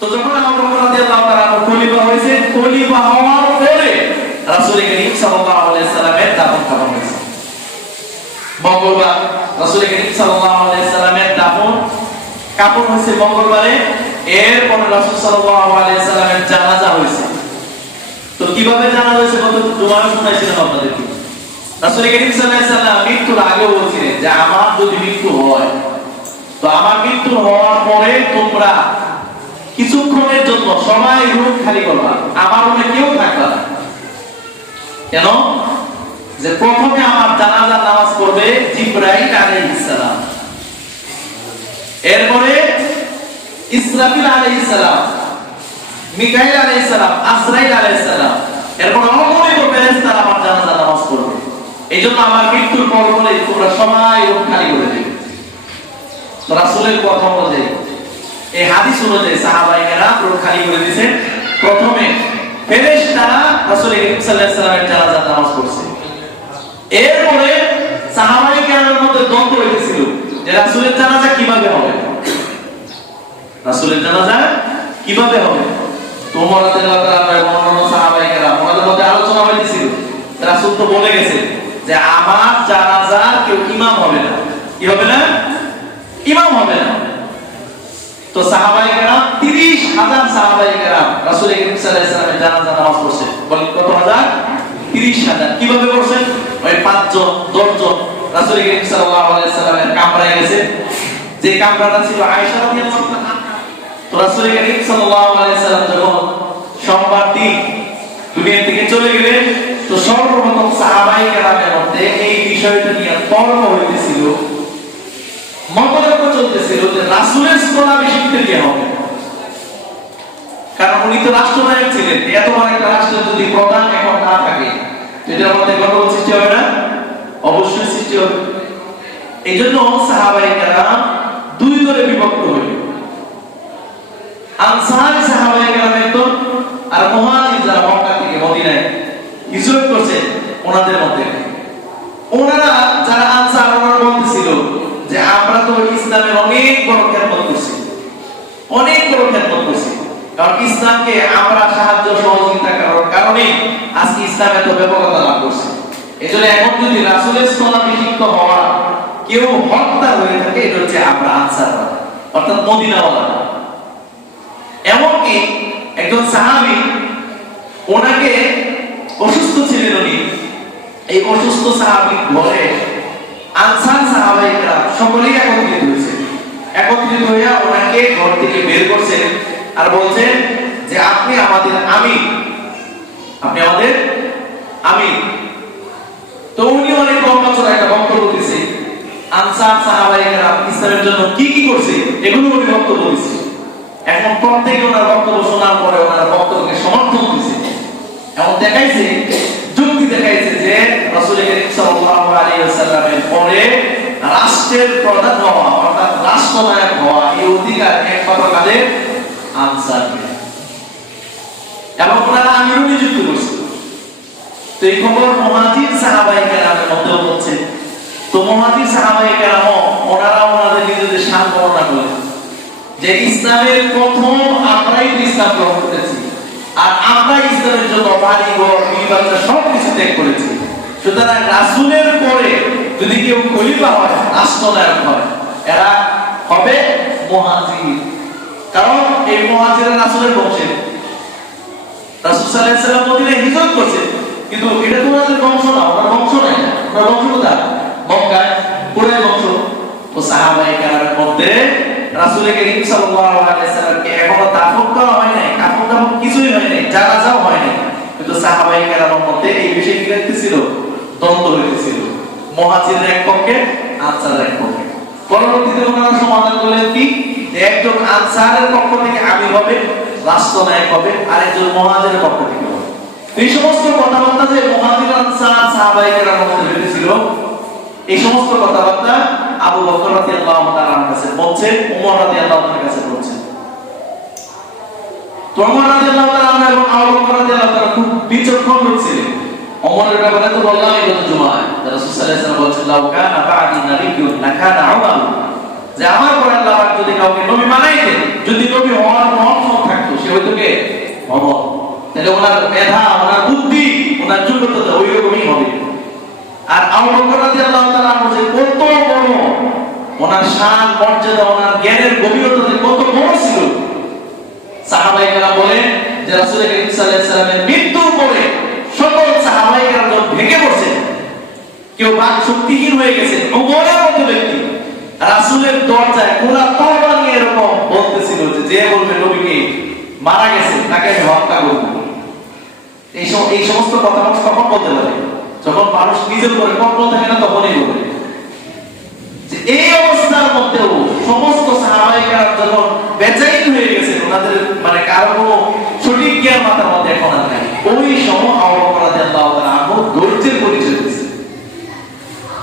তো যখন আবু বকর রাদিয়াল্লাহু তাআলা খলিফা হয়েছে, খলিফা হওয়ার পরে রাসূল করিম সাল্লাল্লাহু আলাইহি সাল্লামের দাফন কাফন হয়েছে। মঙ্গলবার রাসূল করিম সাল্লাল্লাহু আলাইহি সাল্লামের দাফন কাফন হয়েছে মঙ্গলবারে, এরপর রাসূল সাল্লাল্লাহু আলাইহি সাল্লামের জানাজা হয়েছে। তো কীভাবে জানা হয়েছে কত জুমার শুনাইছিলাম আপনাদেরকে? রাসূল করিম সাল্লাল্লাহু আলাইহি সাল্লাম মৃত্যুর আগে বলছিলেন যে, আমার যদি মৃত্যু হয়, তো আমার মৃত্যু হওয়ার পরে তোমরা কিছুক্ষণের জন্য সবাই রুম খালি করবা আমার রুমে কেউ থাকবে না। কেন? যে প্রথমে আমার জানাজা নামাজ পড়বে জিব্রাইল আলাইহিস সালাম। এরপরে ইসরাফিল আলাইহিস সালাম, মিকাইল আলাইহিস সালাম, আজরাইল আলাইহিস সালাম, এরপর অগণিত ফেরেশতারা আমার জানাজা নামাজ পড়বে। এই জন্য আমার মৃত্যুর পর বলে তোমরা সবাই রুম খালি করে দেবে। রাসূলের কথা অনুযায়ী এই হাদিস অনুযায়ী সাহাবাই কেরাম রোড খালি করে দিয়েছেন। প্রথমে ফেরেশতারা রাসূল করিম সাল্লাল্লাহু আলাইহি সাল্লামের জানাজা নামাজ পড়ছে। এরপরে সাহাবাই কেরামের মধ্যে দ্বন্দ্ব হইতেছিল যে রাসূলের জানাজা কীভাবে হবে? রাসূলের জানাজা কীভাবে হবে? তোমরা রাদিয়াল্লাহু তাআলা এবং সাহাবাই কেরাম ওনাদের মধ্যে আলোচনা হইতেছিল। রাসূল তো বলে গেছে যে আমার জানাজার কেউ ইমাম হবে না। কি হবে না? ইমাম হবে না। তো সাহাবাই কেরাম 30 হাজার সাহাবাই কেরাম, রাসূল করিম সাল্লামের জানাজা নামাজ পড়ছে। বলেন, কত হাজার? 30 হাজার। কীভাবে পড়ছেন ওই পাঁচজন, দশজন রাসূল করিম সাল্লাল্লাহু আলাইহি কামরায় গেছে। যে কামরাটা ছিল আয়েশা রাদিয়াল্লাহু তো রাসূল করিম সাল্লাল্লাহু আলাইহি যখন সোমবার দিন দুনিয়া থেকে চলে গেলেন, তো সর্বপ্রথম সাহাবাই কেরামের মধ্যে এই বিষয়টা নিয়ে তর্ক হইতেছিল। মতলব চলতেছিল যে রাসূলের সুন্নাহ শিখতে গিয়ে হবে? কারণ উনি তো রাষ্ট্রনায়ক ছিলেন। এত বড় একটা রাষ্ট্র যদি প্রধান এখন না থাকে এটার মধ্যে গন্ডগোল সৃষ্টি হবে না? অবশ্যই সৃষ্টি হবে। এই জন্য সাহাবাই কেরাম দুই দলে বিভক্ত হইল। আনসার সাহাবাই কেরামের দল আর মুহাজির যারা মক্কা থেকে মদিনায় হিজরত করছে, ওনাদের মধ্যে। ওনারা ইসলামের অনেক বড় অনেক বড় কারণ ইসলামকে আমরা সাহায্য সহযোগিতা করার কারণে আজকে ইসলাম এত ব্যাপকতা লাভ করছে। এখন যদি রাসূলের বিশুদ্ধ হওয়া কেউ হত্যা হয়ে থাকে, এটা হচ্ছে আমরা অর্থাৎ মদিনাওয়ালা। এমনকি একজন সাহাবী, ওনাকে অসুস্থ ছিলেন উনি এই অসুস্থ সাহাবী ঘরে আনসার সাহাবাইরা সকলেই একত্রিত হয়েছে। একত্রিত হইয়া ওনাকে ঘর থেকে বের করছেন আর বলছেন যে, আপনি আমাদের আমি। আপনি আমাদের আমি। তো উনি অনেক বছর একটা বক্তব্য দিছে। আনসার সাহাবাইরা ইসলামের জন্য কি কি করছে, এগুলো উনি বক্তব্য দিছে। এখন প্রত্যেকে ওনার বক্তব্য শোনার পরে ওনার বক্তব্যকে সমর্থন দিছে। এমন দেখাইছে, যুক্তি দেখাইছে যে, রাসূল করিম সাল্লাল্লাহু আলাইহি ওয়াসাল্লামের পরে রাষ্ট্রের প্রধান হওয়া, অর্থাৎ রাষ্ট্রনায়ক হওয়া, এই অধিকার একমাত্র কাদের? আনসার এবং ওনারা আমিরও নিযুক্ত করছে। তো এই খবর মুহাজির সাহাবাই কেরামের মধ্যে হচ্ছে। তো মুহাজির সাহাবাই কেরাম ওনারা ওনাদের নিজেদের শান বর্ণনা করেন যে ইসলামের প্রথম আমরাই ইসলাম গ্রহণ করেছি। আর আমরা ইসলামের জন্য বাড়ি, ঘর বিবাদ সব কিছু ত্যাগ করেছি। সুতরাং রাসূলের পরে যদি কেউ খলিফা হয় রাষ্ট্রনায়ক হয়, এরা হবে মুহাজির। কারণ এই মুহাজিরা রাসূলের সাল্লাল্লাহু সাল্লাম হিজরত করছে, কিন্তু এটা তো ওনাদের বংশ না, ওনার বংশ নাই। ওনার বংশ কোথায়? মক্কায়। বংশ? ও সাহাবায়ে কেরামের মধ্যে রাসূল করিম সাল্লাল্লাহু আলাইহি সাল্লামকে এখনও দাফন করা হয় নাই, কাফন দাফন কিছুই হয় নাই, জানাজাও হয় নাই। কিন্তু কেরামের মধ্যে এই বিষয়ে কি রাখতেছিল দ্বন্দ্ব হইতেছিল। এক পক্ষে এক পক্ষে। পরবর্তীতে ওনারা সমাধান করলেন কি? একজন আনসারের পক্ষ থেকে আমি হবে রাষ্ট্রনায়ক হবে আর একজন পক্ষ থেকে হবে। এই সমস্ত কথাবার্তা যে মুহাজির, আনসার মধ্যে হইতেছিল এই সমস্ত কথাবার্তা আবু বকর রাদিয়াল্লাহু কাছে বলছে ওমর কাছে বলছে। তো ওমর রাদিয়াল্লাহু এবং আবু বকর খুব বিচক্ষণ লোক ওমরের ব্যাপারে তো বললাম এই গত জুমায়। রাসূল সাল্লাল্লাহু আলাইহি ওয়াসাল্লাম কানা বা'দি নাবিয়্যুন যে আমার পরে আল্লাহ পাক যদি কাউকে নবী বানাইতেন, যদি নবী হওয়ার কোনো অপশন থাকে সে হয়তো কে? অমর। তাহলে ওনার মেধা, ওনার বুদ্ধি, ওনার যোগ্যতা ওই রকমই হবে। আর আবু বকর রাদিয়াল্লাহু তাআলা যে কত বড়, ওনার শান, মর্যাদা, ওনার জ্ঞানের গভীরতা কত বড় ছিল। সাহাবায়ে কেরাম বলেন যে রাসূল করিম সাল্লাল্লাহু আলাইহি সাল্লামের মৃত্যুর পরে সকল সাহাবায়ে কেরাম যখন ভেঙে পড়ছে কেউ বাক শক্তিহীন হয়ে গেছে মতো ব্যক্তি। দরজায় এরকম বলতেছিল যে যে বলবে নবীকে মারা গেছে, তাকে আমি হত্যা করব। এই এই সমস্ত কথা মানুষ কখন বলতে পারে? যখন মানুষ নিজের উপরে কন্ট্রোল থাকে না, তখনই বলবে যে এই অবস্থার মধ্যেও সমস্ত সাহাবায়ে যখন হয়ে গেছে, ওনাদের মানে কারও সঠিক জ্ঞান মাথার মধ্যে এখন আর নাই। ওই সময় আবু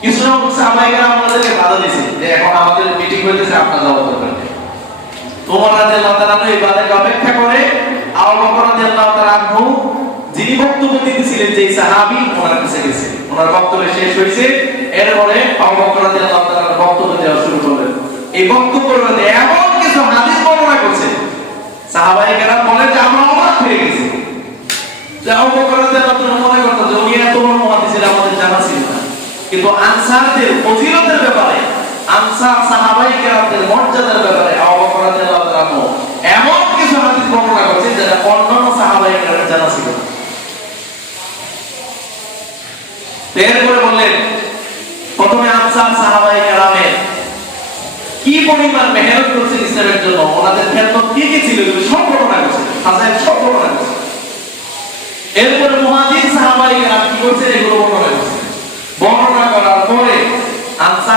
কিছু আমাদেরকে বাধা দিয়েছে। যে এখন আমাদের মিটিং হইতেছে, আপনার দরকার বাধাকে অপেক্ষা করে যিনি বক্তব্য দিতেছিলেন যে ওনার কাছে গেছে। ওনার বক্তব্য শেষ এরপরে বক্তব্য দেওয়া শুরু করলেন। এই বক্তব্যের মধ্যে এমন কিছু হাদিস বর্ণনা করছে। বলেন যে, আমরা অবাক হয়ে গেছি। যে মনে করতেন যে, উনি এত বড় আমাদের জানা ছিল কিন্তু আনসারদের ফজিলতের ব্যাপারে, আনসার সাহাবায়ে কেরামদের মর্যাদার ব্যাপারে, আবু বকর রাদিয়াল্লাহু তাআলা এমন কিছু হাদিস বর্ণনা করছেন যেটা অন্যান্য সাহাবায়ে কেরামের জানা ছিল। এরপরে বললেন, প্রথমে আনসার সাহাবায়ে কেরামের কি পরিমাণ মেহনত করছেন ইসলামের জন্য? ওনাদের খেদমত কি কি ছিল? সব বর্ণনা করছেন হাজার সব বর্ণনা করছেন। এরপরে মুহাজির সাহাবাই কেরাম কি করছেন? এগুলো বর্ণনা করছেন বর্ণনা করার পরে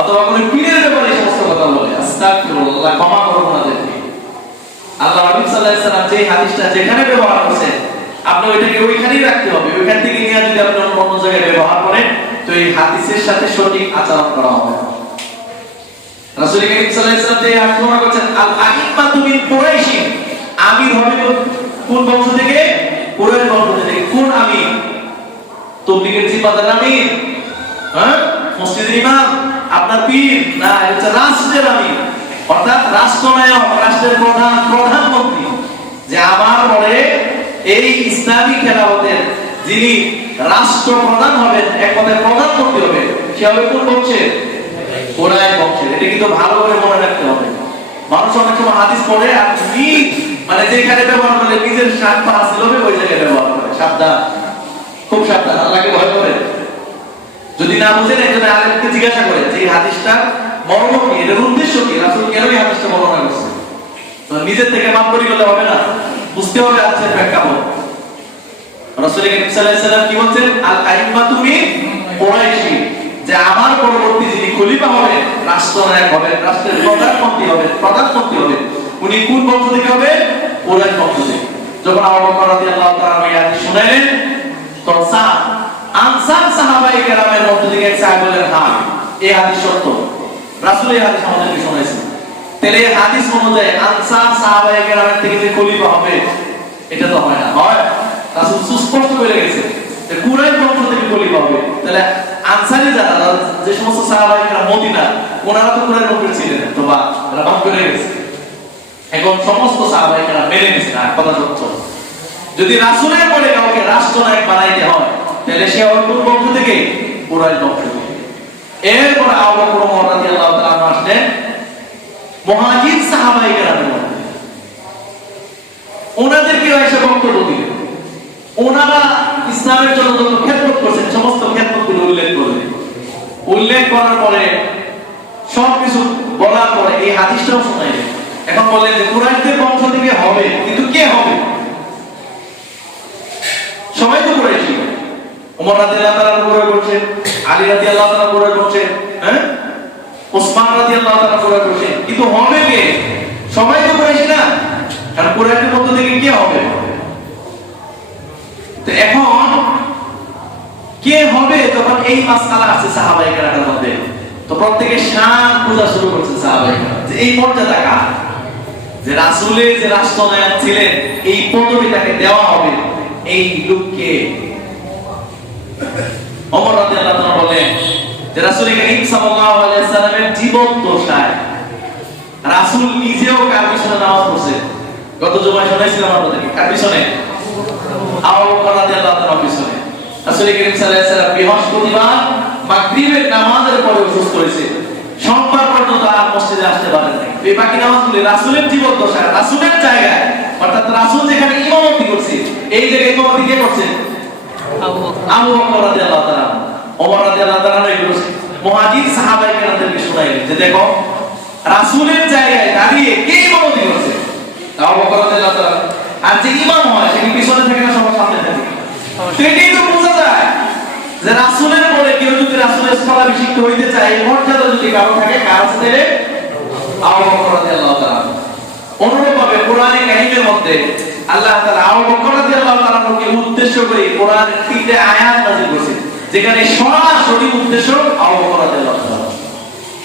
অথবা কোনো পীরের ব্যাপারে সমস্ত কথা বলে, আস্তাগফিরুল্লাহ, ক্ষমা করুন ওনাদেরকে। আল্লাহ নবী সাল্লাল্লাহু আলাইহি যে হাদিসটা যেখানে ব্যবহার করেছেন আপনি ওইটাকে ওইখানেই রাখতে হবে। ওইখান থেকে নিয়ে যদি আপনি অন্য জায়গায় ব্যবহার করেন, তো এই হাদিসের সাথে সঠিক আচরণ করা হবে রাসূল করিম সাল্লাল্লাহু আলাইহি করেছেন আল আইম্মাতু মিন কুরাইশিন আমির হবে কোন বংশ থেকে? কুরাইশ বংশ থেকে। কোন আমির তবলিগের জিম্মাদার আমির হ্যাঁ? মসজিদের ইমাম আপনার পীর, না হচ্ছে রাষ্ট্রের আমির। অর্থাৎ রাষ্ট্রনায়ক রাষ্ট্রের প্রধান, প্রধানমন্ত্রী। যে আমার পরে এই ইসলামী খেলাফতের যিনি রাষ্ট্র প্রধান হবেন, এক কথায় প্রধানমন্ত্রী হবে সে হবে কোন বংশের? কোরআন বংশের। এটা কিন্তু ভালো করে মনে রাখতে হবে। মানুষ অনেক সময় হাদিস পড়ে, আর নিজ মানে যেখানে ব্যবহার করে নিজের স্বার্থ হাসিল হবে ওই জায়গায় ব্যবহার করে। সাবধান। খুব সাবধান। আল্লাহকে ভয় করে যদি না বুঝেন একজন আলেমকে জিজ্ঞাসা করে যে এই হাদিসটার মর্ম কি? এর উদ্দেশ্য কি? রাসূল কেন এই হাদিসটা বর্ণনা করছে? তো নিজের থেকে মাপ করি করলে হবে না। বুঝতে হবে আজকের প্রেক্ষাপট। রাসূল করিম সাল্লাল্লাহু কি বলছেন? আল আইম্মাতু মিন কুরাইশি। যে আমার পরবর্তী যিনি খলিফা হবেন রাষ্ট্রনায়ক হবেন রাষ্ট্রের প্রধানমন্ত্রী হবেন প্রধানমন্ত্রী হবেন উনি কোন বংশ থেকে হবে? কুরাইশ বংশ থেকে। যখন আবু বকর রাদিয়াল্লাহু তাআলা এই হাদিস শুনাইলেন, তখন সাদ আনসার সাহাবায়ে কেরামের মধ্যে থেকে এক সাহাবী বললেন হ্যাঁ এই হাদিস সত্য। রাসূল এই হাদিস আমাদেরকে শোনাইছেন। তাহলে এই হাদিস অনুযায়ী আনসার সাহাবায়ে কেরামের থেকে যে খলিফা হবে, এটা তো হয় না। হয়। রাসূল সুস্পষ্ট করে গেছে যে কুরাইশ বংশ থেকে খলিফা হবে। তাহলে আনসারী যারা যে সমস্ত সাহাবায়ে কেরাম মদিনা, ওনারা তো কুরাইশ বংশের ছিলেন, তো বা ওরা ভাগ করে গেছে। এখন সমস্ত সাহাবায়ে কেরাম মেনে নিছে না কথা সত্য। যদি রাসূলের পরে কাউকে রাষ্ট্রনায়ক বানাইতে হয় তাহলে সে কোন বংশ থেকে? বংশ থেকে। এরপর আসলেন। মধ্যে। ওনাদেরকে এসে বক্তব্য দিলেন। ওনারা ইসলামের জন্য যত করছেন, সমস্ত খেদমতগুলো উল্লেখ করলেন। উল্লেখ করার পরে সবকিছু বলার পরে এই হাদিসটাও শোনাইলেন। এখন বললেন যে কুরাইশদের বংশ থেকে হবে, কিন্তু কে হবে? সবাই তো কুরাইশি ওমর রাদিয়াল্লাহু তাআলা করছেন আলী রাদিয়াল্লাহু তাআলা করছেন হ্যাঁ ওসমান রাদিয়াল্লাহু তাআলা করছেন কিন্তু হবে কে? সবাই তো কুরাইশি না? কারণ থেকে কে হবে? তো এখন কে হবে? এই মাসআলা আছে কেরামের মধ্যে। তো প্রত্যেকে শান পূজা শুরু করছে যে এই মর্যাদা কার? যে রাসূলের যে ছিলেন, এই পদবি তাকে দেওয়া হবে। এই লোককে তাআলা বলেন যে রাসূল করিম সাল্লাল্লাহু আলাইহি সাল্লামের জীবন দশায় রাসূল নিজেও কার পিছনে নামাজ পড়ছে? গত জুমায় শোনাইছিলাম আপনাদেরকে, কার পিছনে? আবু বকর রাদিয়াল্লাহু তাআলার পিছনে। রাসূল করিম সাল্লাল্লাহু আলাইহি সাল্লাম বৃহস্পতিবার মাগরিবের নামাজের পরে অসুস্থ হয়েছে। সোমবার পর্যন্ত আর মসজিদে আসতে পারেন নাই। এই বাকি নামাজগুলি রাসূলের জীবন দশায়, রাসূলের জায়গায়। অর্থাৎ রাসূল যেখানে ইমামতি করছে, এই জায়গায় ইমামতি কে করছে? আবু বকর। রাদিয়াল্লাহু তাআলা ওমর রাদিয়াল্লাহু তাআলা এগুলো মুহাজির সাহাবায়ে কেরামদেরকে শোনাইলেন যে দেখো রাসূলের জায়গায় দাঁড়িয়ে কে ইমামতি করছে? আবু বকর রাদিয়াল্লাহু তাআলা আর যে ইমাম হয় সে পিছনে থাকে না সবার সামনে থাকে? তো তো বোঝা যায় যে রাসূলের পরে কেউ যদি রাসূলের স্থলাভিষিক্ত হইতে চায় মর্যাদা যদি কারও থাকে কার দেবে আবু বকর রাদিয়াল্লাহু তাআলা অনুরূপভাবে কোরআনে কারিমের মধ্যে আল্লাহ তাআলা আবু বকর রাদিয়াল্লাহু তাআলাকে উদ্দেশ্য করে কোরআনের তিনটে আয়াত নাযিল করেছে, যেখানে সরাসরি উদ্দেশ্য আবু বকর রাদিয়াল্লাহু তাআলা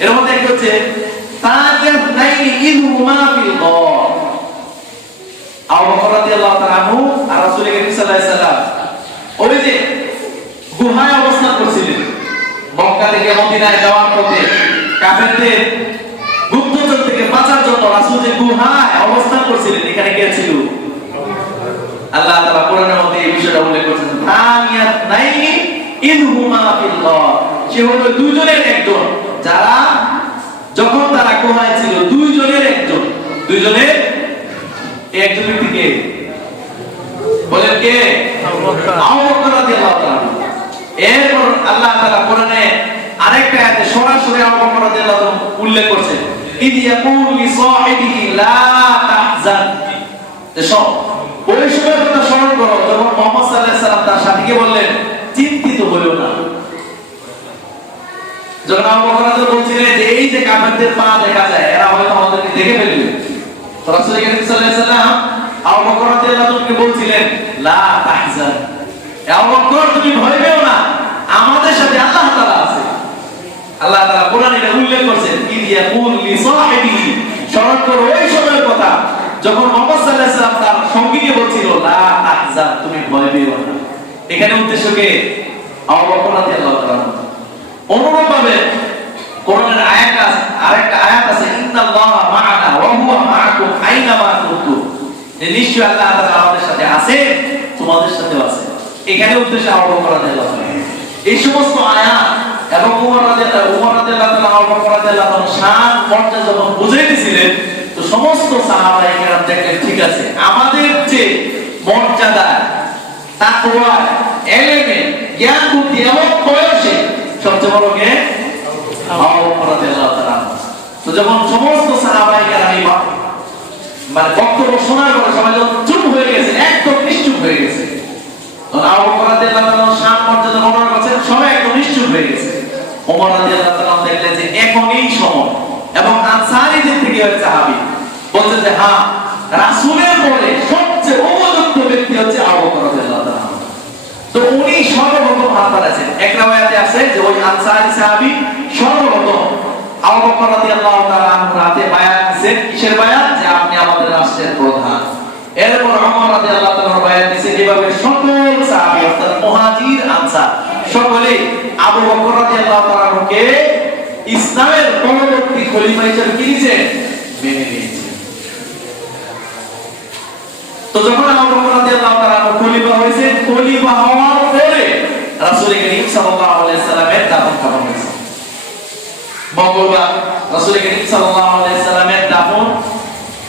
এর মধ্যে একটা হচ্ছে তানিয়াত নাইনি ইদহুমা ফিল গার। আবু বকর রাদিয়াল্লাহু তাআলা আর রাসূল করিম সাল্লাল্লাহু আলাইহি সাল্লাম ওই যে গুহায় অবস্থান করছিলেন। মক্কা থেকে মদিনায় যাওয়ার পথে কাফেরদের গুপ্তচর থেকে বাঁচার জন্য রাসূল যে গুহায় অবস্থান করছিলেন, এখানে কে ছিল? আল্লাহ তাআলা এই বিষয়টা উল্লেখ করেছেন। তানিয়াত নাইনি, ইনহুমা ফিল গার সে হলো দুইজনের একজন। যারা যখন তারা গুহায় ছিল, দুইজনের একজন। দুইজনের একজন ব্যক্তিকে বলেন কে? এরপর আল্লাহ তাআলা কোরআনে আরেকটা আয়াতে সরাসরি আবু বকর রাদিয়াল্লাহু উল্লেখ করছেন। ইদ ইয়াকুলু লি লা তাহজান। এসব ওই করো, যখন মোহাম্মদ আলাইহি সাল্লাম তার সাথীকে বললেন, চিন্তিত হইও না। যখন আবু বলছিলেন যে, এই যে কাফেরদের পা দেখা যায়, এরা হয়তো আমাদেরকে দেখে ফেলবে। রাসূল করিম সাল্লাল্লাহু আলাইহি সাল্লাম আবু বকর রাদিয়াল্লাহু তাআলাকে বলছিলেন, লা তাহজান। আবু বকর, তুমি ভয় পেও না। আমাদের সাথে আল্লাহ তাআলা আছে। আল্লাহ তাআলা কোরআনে এটা উল্লেখ করেছেন, ইদ ইয়াকুল লি সাহিবিহি। স্মরণ করো ওই সময়ের কথা। যখন মোহাম্মদ সাল্লাল্লাহু আলাইহি সাল্লাম তার সঙ্গীকে বলছিল, লা তুমি ভয় পেও না। এখানে উদ্দেশ্য কে? তাআলা কোরআনের আয়াত আছে, আরেকটা আয়াত আছে মা'ানা ওয়া হুয়া মা'াকুম আইনামা যে নিশ্চয় আল্লাহ তাআলা আমাদের সাথে আছে, তোমাদের সাথেও আছে। এখানে উদ্দেশ্য এই সমস্ত আয়াত এবং উমর রাদিয়াল্লাহু উমর রাদিয়াল্লাহু তাআলা শান যখন দিয়েছিলেন তো সমস্ত সাহাবায়ে কেরাম দেখলেন ঠিক আছে। আমাদের তাকওয়া এলেমে জ্ঞান বুদ্ধি এবং বয়সে সবচেয়ে বড় কে? তো যখন সমস্ত সাহাবায়ে কেরাম মানে বক্তব্য শোনার পরে সবাই যখন চুপ হয়ে গেছে, একদম নিশ্চুপ হয়ে গেছে। তখন আবু বকর রাদিয়াল্লাহু তাআলা শান মর্যাদা বর্ণনা করছেন, সবাই একদম নিশ্চুপ হয়ে গেছে। ওমর রাদিয়াল্লাহু তাআলা দেখলেন যে এখন এই সময়। এবং আনসারীদের থেকে হয় সাহাবী বলছেন যে হ্যাঁ রাসূলের পরে তো উনি সর্বপ্রথম হাত বাড়াচ্ছেন এক রাওয়ায়াতে আছে যে ওই আনসারী সাহাবী সর্বপ্রথম আবু রাদিয়াল্লাহু তাআলা হাতে বায়াত দিয়েছেন কিসের বায়াত? যে আপনি আমাদের রাষ্ট্রের প্রধান। এরপর ওমর রাদিয়াল্লাহু তাআলা বায়াত দিয়েছেন এভাবে সকল সাহাবী, অর্থাৎ মুহাজির, আনসার সকলে আবু বকর রাদিয়াল্লাহু তাআলা আনহুকে ইসলামের পরবর্তী খলিফা হিসেবে কি নিয়েছেন মেনে নিয়েছেন তো যখন আবু বকর রাদিয়াল্লাহু তাআলা আনহু খলিফা হয়েছে খলিফা হওয়ার পরে রাসূল করিম সাল্লাল্লাহু আলাইহি সাল্লামের দাফন কাফন হয়েছে। মঙ্গলবার রাসূল করিম সাল্লাল্লাহু আলাইহি সাল্লামের দাফন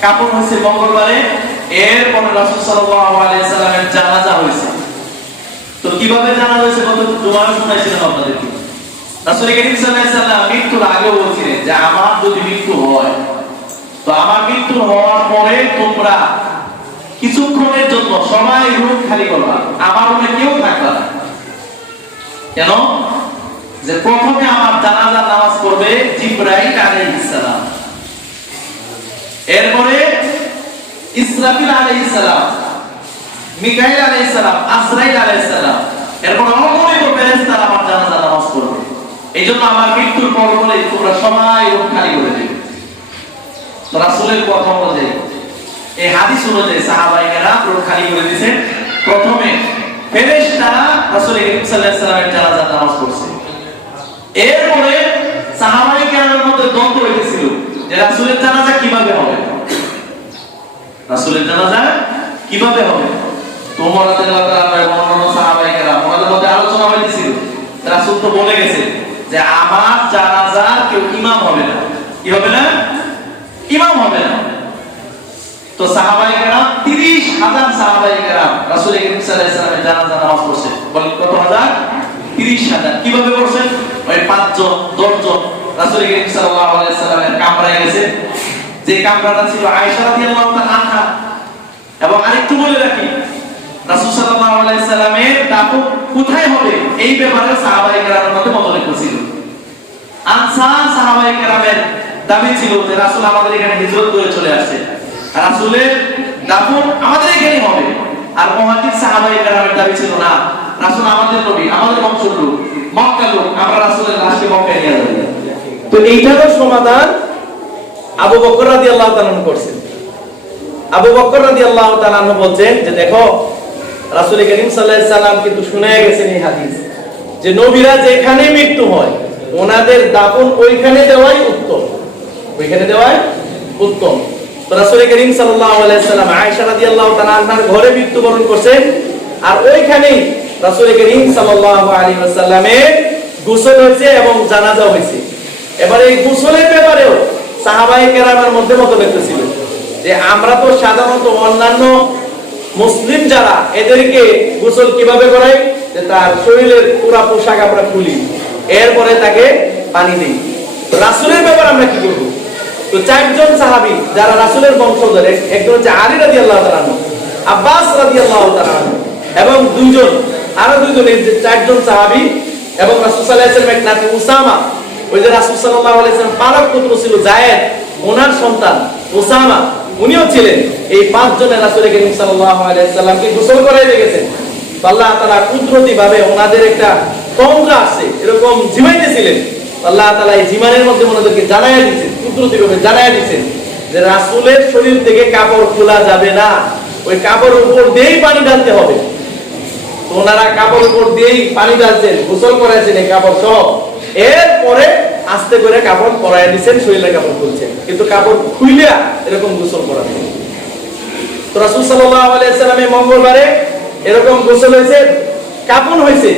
কাফন হয়েছে মঙ্গলবারে, এরপর রাসূল সাল্লাল্লাহু আলাইহি সাল্লামের জানাজা হয়েছে। তো কীভাবে জানা হয়েছে কত জুমার শুনাইছিলাম আপনাদেরকে? রাসূল করিম সাল্লাল্লাহু আলাইহি সাল্লাম মৃত্যুর আগে বলছিলেন যে আমার যদি মৃত্যু হয়, তো আমার মৃত্যু হওয়ার পরে তোমরা কিছুক্ষণের জন্য সবাই রুম খালি করবা আমার রুমে কেউ থাকবে না। কেন? যে প্রথমে আমার জানাজা নামাজ পড়বে জিব্রাইল আলাইহিস সালাম। এরপরে ইসরাফিল আলাইহিস সালাম, মিকাইল আলাইহিস সালাম, আজরাইল আলাইহিস সালাম, এরপর অগণিত ফেরেশতারা আমার জানাজা নামাজ পড়বে। এই জন্য আমার মৃত্যুর পর বলে তোমরা সবাই রুম খালি করে দেবে। রাসূলের কথা অনুযায়ী এই হাদিস অনুযায়ী সাহাবায়ে কেরাম খালি করে দিয়েছেন প্রথমে ফেরেশতারা রাসূল করিম সাল্লাল্লাহু আলাইহি সাল্লামের জানাজা নামাজ পড়ছে। এরপরে সাহাবায়ে কেরামের মধ্যে দ্বন্দ্ব হইতেছিল যে রাসূলের জানাজা কীভাবে হবে? রাসূলের জানাজা কীভাবে হবে? তোমরা রাদিয়াল্লাহু তাআলা এবং অন্যান্য সাহাবায়ে কেরাম ওনাদের মধ্যে আলোচনা হইতেছিল। রাসূল তো বলে গেছে যে আমার জানাজার কেউ ইমাম হবে না। কি হবে না? ইমাম হবে না। তো সাহাবায়ে কেরাম 30 হাজার সাহাবায়ে কেরাম। রাসূল করিম সাল্লামের জানাজা নামাজ পড়ছে। বলেন, কত হাজার? 30 হাজার। কীভাবে পড়ছেন ওই পাঁচজন, দশজন রাসূল করিম সাল্লাল্লাহু আলাইহি কামরায় গেছে। যে কামরাটা ছিল আয়েশা রাদিয়াল্লাহু তাআলা আনহা। এবং আরেকটু বলে রাখি, রাসূল সাল্লাল্লাহু আলাইহি সাল্লামের দাফন কোথায় হবে? এই ব্যাপারে সাহাবায়ে কেরামের মধ্যে মতভেদ ছিল। আনসার সাহাবায়ে কেরামের দাবি ছিল যে রাসূল আমাদের এখানে হিজরত করে চলে আসছে। রাসূলের দাফন আমাদের এখানেই হবে। আর মুহাজির সাহাবায়ে কেরামের দাবি ছিল না, রাসূল আমাদের নবী, আমাদের বংশের লোক মক্কার লোক, আমরা রাসূলের লাশকে মক্কায় নিয়ে যাব। তো এইটারও সমাধান আবু বকর রাদিয়াল্লাহু তাআলা করছেন। আবু বকর রাদিয়াল্লাহু তাআলা বলছেন যে দেখো, রাসূল করিম সাল্লাল্লাহু আলাইহি সাল্লাম কিন্তু শুনে গেছেন এই হাদিস যে নবীরা যেখানে মৃত্যু হয়, ওনাদের দাফন ওইখানে দেওয়াই উত্তম। ওইখানে দেওয়াই উত্তম। রাসূল করিম সাল্লাল্লাহু আলাইহি সাল্লাম আয়েশা রাদিয়াল্লাহু তাআলা আনহার ঘরে মৃত্যুবরণ করছেন। আর ওইখানেই রাসূল করিম সাল্লাল্লাহু আলাইহি ওয়াসাল্লামের গোসল হয়েছে এবং জানাজা হয়েছে। এবার এই গোসলের ব্যাপারেও সাহাবায়ে কেরামের মধ্যে মতভেদ ছিল যে আমরা তো সাধারণত অন্যান্য মুসলিম যারা, এদেরকে গোসল কীভাবে করাই যে তার শরীরের পুরা পোশাক আমরা খুলি, এরপরে তাকে পানি দিই। রাসূলের ব্যাপার আমরা কি করব? তো চারজন সাহাবী যারা রাসূলের বংশধর একজন হচ্ছে আলী তাআলা আনহু, আব্বাস তাআলা আনহু, এবং দুইজন আরও দুইজন এই যে চারজন সাহাবী এবং রাসূল আলাইহি এক নাতি উসামা ওই যে রাসূল সাল্লাল্লাহু আলাইহি পালক পুত্র ছিল জায়েদ ওনার সন্তান উসামা উনিও ছিলেন এই পাঁচ জনের রাসূল করিম সাল্লাল্লাহু আলাইহি গোসল করাই রেখেছেন আল্লাহ তাআলা কুদরতি ভাবে ওনাদের একটা তন্দ্রা আসছে এরকম জিমাইতেছিলেন আল্লাহ তালা এই জিমানের মধ্যে ওনাদেরকে জানাইয়া দিয়েছেন। কুদরতি ভাবে জানাইয়া দিয়েছেন যে রাসূলের শরীর থেকে কাপড় খোলা যাবে না। ওই কাপড়ের উপর দিয়েই পানি ঢালতে হবে। ওনারা কাপড় উপর দিয়েই পানি ঢালছেন, গোসল করাইছেন এই কাপড় সহ এরপরে আস্তে করে কাপড় পরাই দিচ্ছেন শরীরের কাপড় খুলছেন। কিন্তু কাপড় খুইলিয়া এরকম গোসল করা তো রাসূল সাল্লাল্লাহু আলাইহি সাল্লামের মঙ্গলবারে এরকম গোসল হয়েছে কাপন হয়েছে।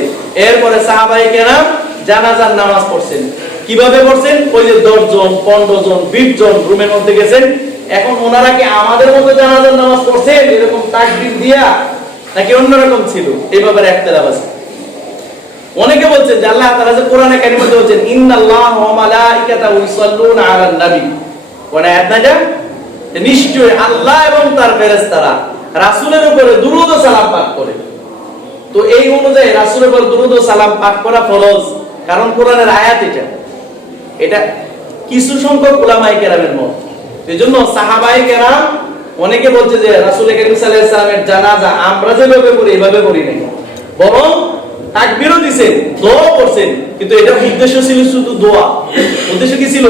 এরপরে সাহাবায়ে কেরাম জানাজার নামাজ পড়ছেন। কীভাবে করছেন ওই যে 10 জন 15 জন 20 জন রুমের মধ্যে গেছেন। এখন ওনারা কি আমাদের মতো জানাজার নামাজ পড়ছেন? এরকম তাকবীর দিয়া? নাকি অন্যরকম ছিল? এই ব্যাপারে একতলাপ আছে। অনেকে বলছেন যে আল্লাহ তাআলা যে কোরআনে কারিমে বলছেন, ইন্নাল্লাহ ওয়া মালাইকাতাহু ইউসাল্লুনা আলান নবী। কোন আয়াত না যা? যে নিশ্চয়ই আল্লাহ এবং তার ফেরেশতারা রাসূলের উপরে দুরূদ ও সালাম পাঠ করে। তো এই অনুযায়ী রাসূলের উপর দুরূদ ও সালাম পাঠ করা ফরজ, কারণ কোরআনের আয়াত এটা। এটা কিছু সংখ্যক উলামায়ে কেরামের মত। এজন্য সাহাবায়ে কেরাম অনেকে বলছে যে রাসূল করিম সাল্লাল্লাহু সাল্লামের জানাজা আমরা যেভাবে করি এভাবে করি নাই। বরং তাকবীরও দিবেন দোয়া করছেন কিন্তু এটা উদ্দেশ্য ছিল শুধু দোয়া। উদ্দেশ্য কি ছিল?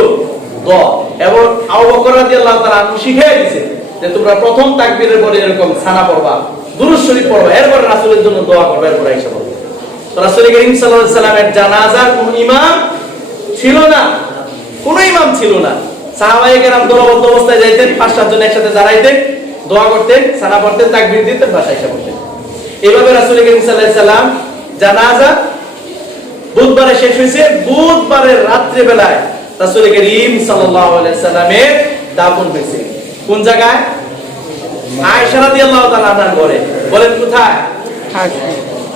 দোয়া। এবং আবু বকর রাদিয়াল্লাহু তাআলা শিখিয়ে দিয়েছে যে তোমরা প্রথম তাকবীরের পরে এরকম সানা পড়বা, দুরূদ শরীফ পড়বা, এরপর রাসূলের জন্য দোয়া করবা, এরপর আয়েশা পড়বা। তো রাসূল করিম সাল্লাল্লাহু আলাইহি সাল্লামের জানাজার কোনো ইমাম ছিল না। কোনো ইমাম ছিল না। সাহাবায়ে কেরাম দলবদ্ধ অবস্থায় যাইতেন পাঁচ সাতজন একসাথে দাঁড়াইতেন দোয়া করতেন সানা পড়তেন তাকবীর দিতেন বাসায় এসে পড়তেন। এইভাবে রাসূল করিম সাল্লাম জানাজা বুধবারে শেষ হয়েছে বুধবারের রাত্রে বেলায় রাসূল করিম আলাইহি সাল্লামের দাফন হয়েছে কোন জায়গায়? আয়েশা রাদিয়াল্লাহু তাআলা আনহার ঘরে। বলেন কোথায়?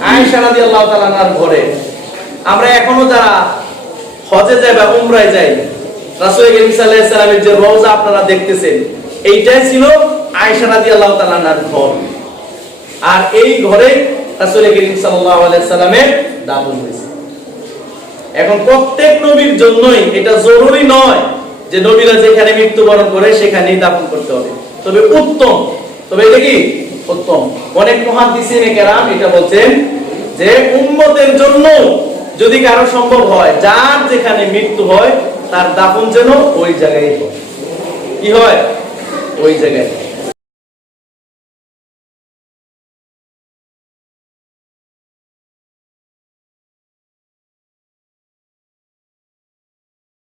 আয়েশা রাদিয়াল্লাহু তাআলা আনহার ঘরে। আমরা এখনও যারা হজে যাই বা উমরায় যাই রাসূল সাল্লাল্লাহু আলাইহি যে রওজা আপনারা দেখতেছেন, এইটাই ছিল আয়েশা রাদিয়াল্লাহু তাআলা আনহার ঘর। আর এই ঘরে সাল্লাল্লাহু আলাইহি সাল্লামের দাফন হয়েছে। এখন প্রত্যেক নবীর জন্যই এটা জরুরি নয় যে নবীরা যেখানে মৃত্যুবরণ করে সেখানেই দাফন করতে হবে। তবে উত্তম, তবে এটা কি? উত্তম। অনেক মুহাদ্দিসিনে কেরাম এটা বলছেন যে উম্মতের জন্য যদি কারও সম্ভব হয়, যার যেখানে মৃত্যু হয়, তার দাফন যেন ওই জায়গায় হয়। কি হয়? ওই জায়গায়।